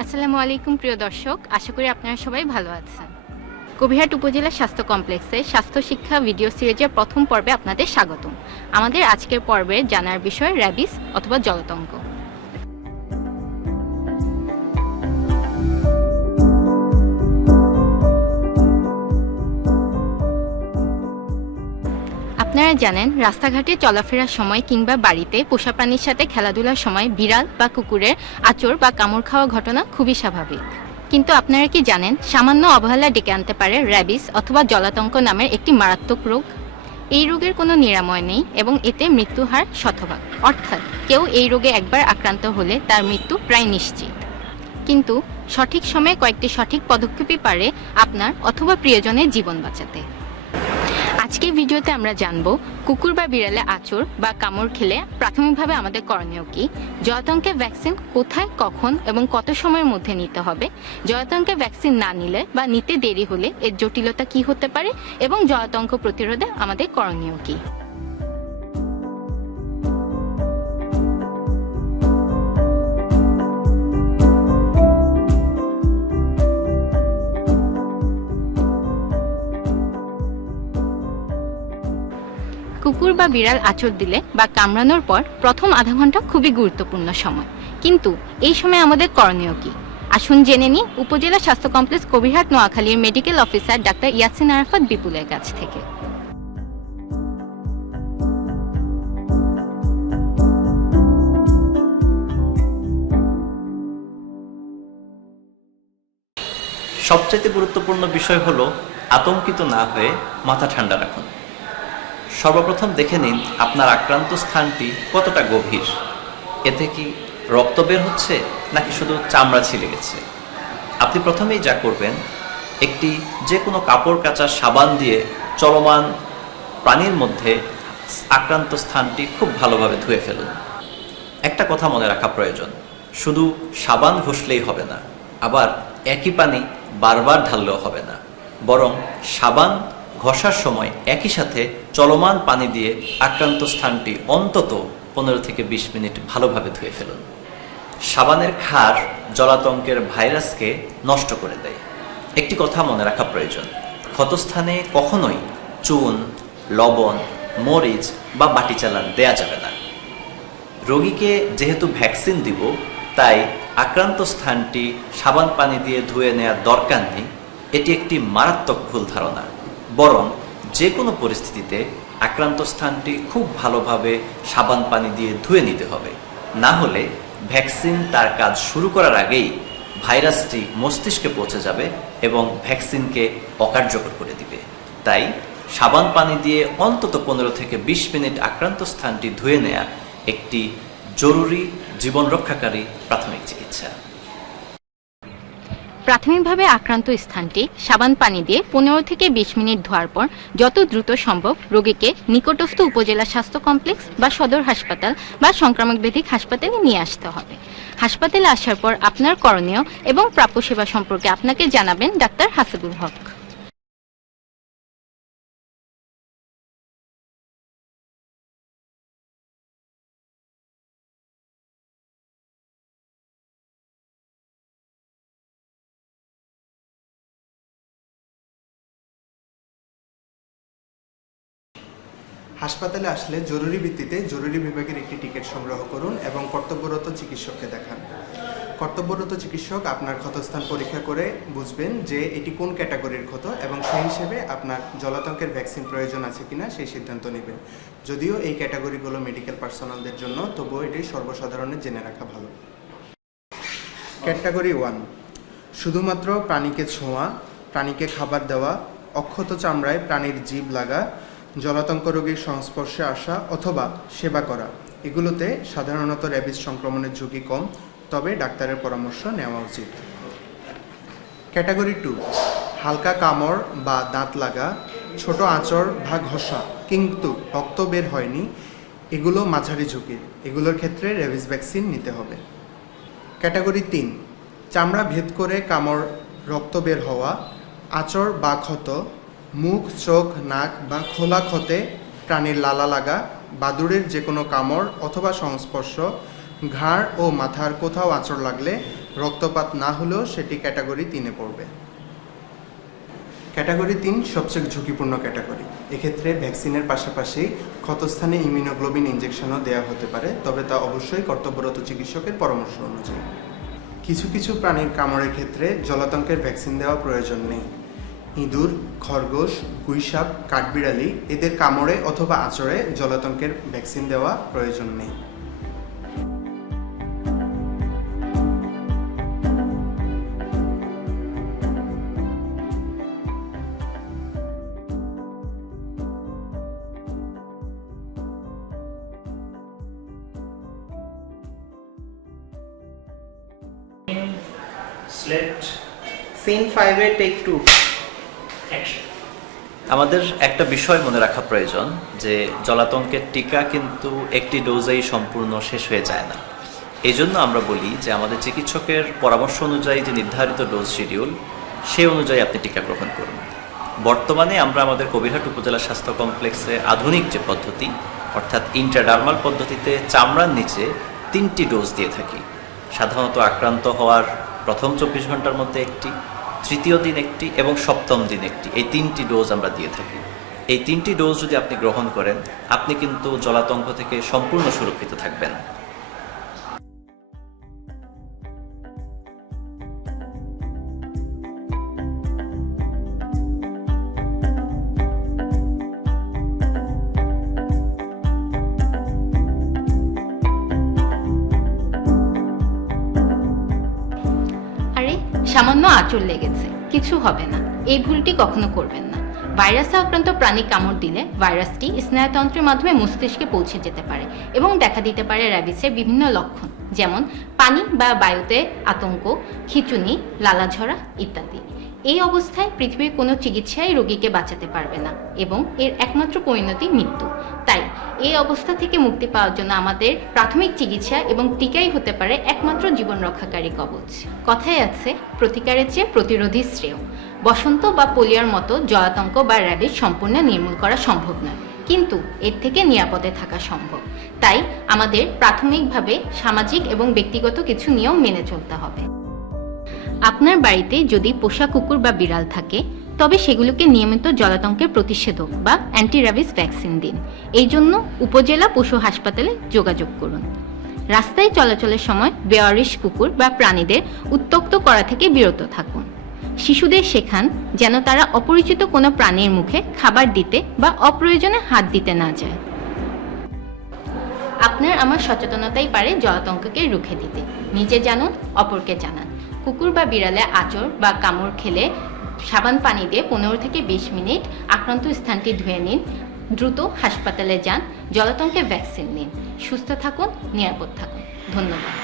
আসসালামু আলাইকুম প্রিয় দর্শক, আশা করি আপনারা সবাই ভালো আছেন। কবিরহাট উপজেলা স্বাস্থ্য কমপ্লেক্সে স্বাস্থ্য শিক্ষা ভিডিও সিরিজের প্রথম পর্বে আপনাদের স্বাগতম। আমাদের আজকের পর্বে জানার বিষয় র্যাবিস অথবা জলাতঙ্ক। আপনারা জানেন, রাস্তাঘাটে চলাফেরার সময় কিংবা বাড়িতে পোষা প্রাণীর সাথে খেলাধুলার সময় বিড়াল বা কুকুরের আঁচড় বা কামড় খাওয়া ঘটনা খুবই স্বাভাবিক। কিন্তু আপনারা কি জানেন, সামান্য অবহেলা ডেকে আনতে পারে র্যাবিস অথবা জলাতঙ্ক নামের একটি মারাত্মক রোগ। এই রোগের কোনো নিরাময় নেই এবং এতে মৃত্যু হার শতভাগ, অর্থাৎ কেউ এই রোগে একবার আক্রান্ত হলে তার মৃত্যু প্রায় নিশ্চিত। কিন্তু সঠিক সময়ে কয়েকটি সঠিক পদক্ষেপই পারে আপনার অথবা প্রিয়জনের জীবন বাঁচাতে। আজকের ভিডিওতে আমরা জানব কুকুর বা বিড়ালে আঁচড় বা কামড় খেলে প্রাথমিকভাবে আমাদের করণীয় কি, জলাতঙ্কের ভ্যাকসিন কোথায়, কখন এবং কত সময়ের মধ্যে নিতে হবে, জলাতঙ্কের ভ্যাকসিন না নিলে বা নিতে দেরি হলে এর জটিলতা কি হতে পারে এবং জলাতঙ্ক প্রতিরোধে আমাদের করণীয় কি। কুকুর বা বিড়াল আঁচড় দিলে বা কামড়ানোর পর প্রথম আধা ঘন্টা খুবই গুরুত্বপূর্ণ সময়, কিন্তু এই সময় আমাদের করণীয় কি আসুন জেনে নিই উপজেলা স্বাস্থ্য কমপ্লেক্স কবিরহাট নোয়াখালীর medical officer doctor Yasin Arafat বিপুলের কাছ থেকে। সবচেয়ে গুরুত্বপূর্ণ বিষয় হলো আতঙ্কিত না হয়ে মাথা ঠান্ডা রাখুন। সর্বপ্রথম দেখে নিন আপনার আক্রান্ত স্থানটি কতটা গভীর। এতে কি রক্ত বের হচ্ছে নাকি শুধু চামড়া ছিলে গেছে। আপনি প্রথমেই যা করবেন, একটি যে কোনো কাপড় কাচা সাবান দিয়ে চলমান পানির মধ্যে আক্রান্ত স্থানটি খুব ভালোভাবে ধুয়ে ফেলুন। একটা কথা মনে রাখা প্রয়োজন, শুধু সাবান ঘষলেই হবে না, আবার একই পানি বারবার ঢাললেও হবে না, বরং সাবান ঘষার সময় একই সাথে চলমান পানি দিয়ে আক্রান্ত স্থানটি অন্তত 15 থেকে 20 মিনিট ভালোভাবে ধুয়ে ফেলুন। সাবানের ক্ষার জলাতঙ্কের ভাইরাসকে নষ্ট করে দেয়। একটি কথা মনে রাখা প্রয়োজন, ক্ষতস্থানে কখনোই চুন, লবণ, মরিচ বা বাটি চালান দেয়া যাবে না। রোগীকে যেহেতু ভ্যাকসিন দিব, তাই আক্রান্ত স্থানটি সাবান পানি দিয়ে ধুয়ে নেওয়ার দরকার নেই। এটি একটি মারাত্মক ভুল ধারণা। বরং যে কোনো পরিস্থিতিতে আক্রান্ত স্থানটি খুব ভালোভাবে সাবান পানি দিয়ে ধুয়ে নিতে হবে, না হলে ভ্যাকসিন তার কাজ শুরু করার আগেই ভাইরাসটি মস্তিষ্কে পৌঁছে যাবে এবং ভ্যাকসিনকে অকার্যকর করে দিবে। তাই সাবান পানি দিয়ে অন্তত 15 থেকে 20 মিনিট আক্রান্ত স্থানটি ধুয়ে নেওয়া একটি জরুরি জীবন রক্ষাকারী প্রাথমিক চিকিৎসা। প্রাথমিকভাবে আক্রান্ত স্থানটি সাবান পানি দিয়ে 15 থেকে 20 মিনিট ধোয়ার পর যত দ্রুত সম্ভব রোগীকে নিকটস্থ উপজেলা স্বাস্থ্য কমপ্লেক্স বা সদর হাসপাতাল বা সংক্রামক ব্যাধি হাসপাতালে নিয়ে আসতে হবে। হাসপাতালে আসার পর আপনার করণীয় এবং প্রাপ্য সেবা সম্পর্কে আপনাকে জানাবেন ডাক্তার হাসিবুল হক। হাসপাতালে আসলে জরুরি ভিত্তিতে জরুরি বিভাগের একটি টিকিট সংগ্রহ করুন এবং কর্তব্যরত চিকিৎসককে দেখান। কর্তব্যরত চিকিৎসক আপনার ক্ষতস্থান পরীক্ষা করে বুঝবেন যে এটি কোন ক্যাটাগরির ক্ষত এবং সেই হিসেবে আপনার জলাতঙ্কের ভ্যাকসিন প্রয়োজন আছে কিনা সেই সিদ্ধান্ত নেবেন। যদিও এই ক্যাটাগরিগুলো মেডিকেল পার্সোনালদের জন্য, তবুও এটি সর্বসাধারণের জেনে রাখা ভালো। ক্যাটাগরি 1, শুধুমাত্র প্রাণীকে ছোঁয়া, প্রাণীকে খাবার দেওয়া, অক্ষত চামড়ায় প্রাণীর জিভ লাগা, জলাতঙ্ক রোগীর সংস্পর্শে আসা অথবা সেবা করা। এগুলোতে সাধারণত র্যাবিস সংক্রমণের ঝুঁকি কম, তবে ডাক্তারের পরামর্শ নেওয়া উচিত। ক্যাটাগরি 2, হালকা কামড় বা দাঁত লাগা, ছোট আঁচড় বা ঘষা কিন্তু রক্ত বের হয়নি, এগুলো মাঝারি ঝুঁকির। এগুলোর ক্ষেত্রে র্যাবিস ভ্যাকসিন নিতে হবে। ক্যাটাগরি 3, চামড়া ভেদ করে কামড়, রক্ত বের হওয়া, আঁচড় বা ক্ষত, মুখ, চোখ, নাক বা খোলা ক্ষতে প্রাণীর লালা লাগা, বাদুড়ের যে কোনো কামড় অথবা সংস্পর্শ, ঘাড় ও মাথার কোথাও আঁচড় লাগলে রক্তপাত না হলেও সেটি ক্যাটাগরি 3-এ পড়বে। ক্যাটাগরি 3 সবচেয়ে ঝুঁকিপূর্ণ ক্যাটাগরি। এক্ষেত্রে ভ্যাকসিনের পাশাপাশি ক্ষতস্থানে ইমিউনোগ্লোবিন ইনজেকশনও দেওয়া হতে পারে, তবে তা অবশ্যই কর্তব্যরত চিকিৎসকের পরামর্শ অনুযায়ী। কিছু কিছু প্রাণীর কামড়ের ক্ষেত্রে জলাতঙ্কের ভ্যাকসিন দেওয়া প্রয়োজন নেই। ইঁদুর, খরগোশ, গুইসাপ, কাঠবিড়ালি এদের কামড়ে অথবা আঁচড়ে জলাতঙ্কের ভ্যাকসিন দেওয়া প্রয়োজন নেই। Select সিন 5-এ টেক 2। action. আমাদের একটা বিষয় মনে রাখা প্রয়োজন যে জলাতঙ্কের টিকা কিন্তু একটি ডোজেই সম্পূর্ণ শেষ হয়ে যায় না। এই জন্য আমরা বলি যে আমাদের চিকিৎসকের পরামর্শ অনুযায়ী যে নির্ধারিত ডোজ শিডিউল, সেই অনুযায়ী আপনি টিকা গ্রহণ করুন। বর্তমানে আমরা আমাদের কবিরহাট উপজেলা স্বাস্থ্য কমপ্লেক্সে আধুনিক যে পদ্ধতি, অর্থাৎ ইন্ট্রাডার্মাল পদ্ধতিতে চামড়ার নিচে 3টি ডোজ দিয়ে থাকি। সাধারণত আক্রান্ত হওয়ার প্রথম 24 ঘন্টার মধ্যে একটি, তৃতীয় দিন একটি এবং সপ্তম দিন একটি, এই 3টি ডোজ আমরা দিয়ে থাকি। এই 3টি ডোজ যদি আপনি গ্রহণ করেন, আপনি কিন্তু জলাতঙ্ক থেকে সম্পূর্ণ সুরক্ষিত থাকবেন। আরে সামান্য আঁচড় লেগেছে, কিছু হবে না, এই ভুলটি কখনো করবেন না। ভাইরাসে আক্রান্ত প্রাণী কামড় দিলে ভাইরাসটি স্নায়ুতন্ত্রের মাধ্যমে মস্তিষ্কে পৌঁছে যেতে পারে এবং দেখা দিতে পারে র্যাবিসের বিভিন্ন লক্ষণ, যেমন পানি বা বায়ুতে আতঙ্ক, খিঁচুনি, লালাঝরা ইত্যাদি। এই অবস্থায় পৃথিবীর কোনো চিকিৎসাই রোগীকে বাঁচাতে পারবে না এবং এর একমাত্র পরিণতি মৃত্যু। তাই এই অবস্থা থেকে মুক্তি পাওয়ার জন্য আমাদের প্রাথমিক চিকিৎসা এবং টিকাই হতে পারে একমাত্র জীবন রক্ষাকারী কবচ। কথায় আছে, প্রতিকারের চেয়ে প্রতিরোধী শ্রেয়। বসন্ত বা পোলিওর মতো জলাতঙ্ক বা র্যাবিস সম্পূর্ণ নির্মূল করা সম্ভব নয়, কিন্তু এর থেকে নিরাপদে থাকা সম্ভব। তাই আমাদের প্রাথমিকভাবে সামাজিক এবং ব্যক্তিগত কিছু নিয়ম মেনে চলতে হবে। আপনার বাড়িতে যদি পোষা কুকুর বা বিড়াল থাকে, তবে সেগুলোকে নিয়মিত জলাতঙ্কের প্রতিষেধক বা অ্যান্টি র্যাবিস ভ্যাকসিন দিন। এই জন্য উপজেলা পশু হাসপাতালে যোগাযোগ করুন। রাস্তায় চলাচলের সময় বেওয়ারিশ কুকুর বা প্রাণীদের উত্ত্যক্ত করা থেকে বিরত থাকুন। শিশুদের শেখান যেন তারা অপরিচিত কোনো প্রাণীর মুখে খাবার দিতে বা অপ্রয়োজনে হাত দিতে না যায়। আপনার আমার সচেতনতাই পারে জলাতঙ্ককে রুখে দিতে। নিজে জানুন, অপরকে জানান। কুকুর বা বিড়ালে আঁচড় বা কামড় খেলে সাবান পানি দিয়ে 15 থেকে 20 মিনিট আক্রান্ত স্থানটি ধুয়ে নিন। দ্রুত হাসপাতালে যান, জলাতঙ্কের ভ্যাকসিন নিন। সুস্থ থাকুন, নিরাপদ থাকুন। ধন্যবাদ।